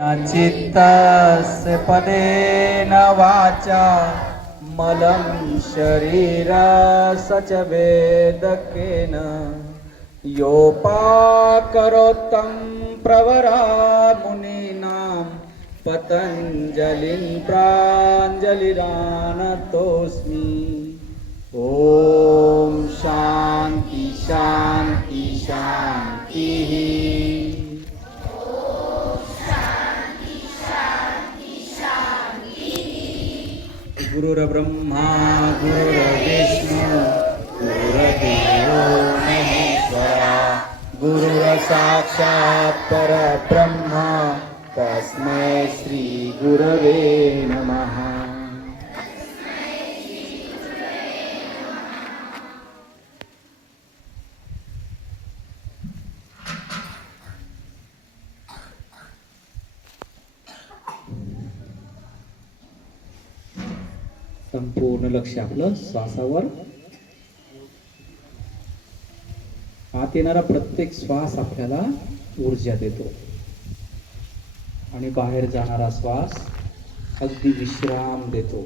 चित्तस्य पदेन वाचा मलं शरीरस्य च वेदकेन योपाकरोत्तं प्रवरा मुनीनां पतञ्जलिं प्राञ्जलिरानतोऽस्मि। ॐ शान्ति शान्ति शान्तिः। गुरुर्ब्रह्मा गुरुर्विष्णु गुरुर्देवो महेश्वरा गुरुर्साक्षात् परब्रह्म तस्मै श्री गुरवे नमः। संपूर्ण लक्ष आपलं श्वासावर. आत येणारा प्रत्येक श्वास आपल्याला ऊर्जा देतो आणि बाहेर जाणारा श्वास अगदी विश्राम देतो.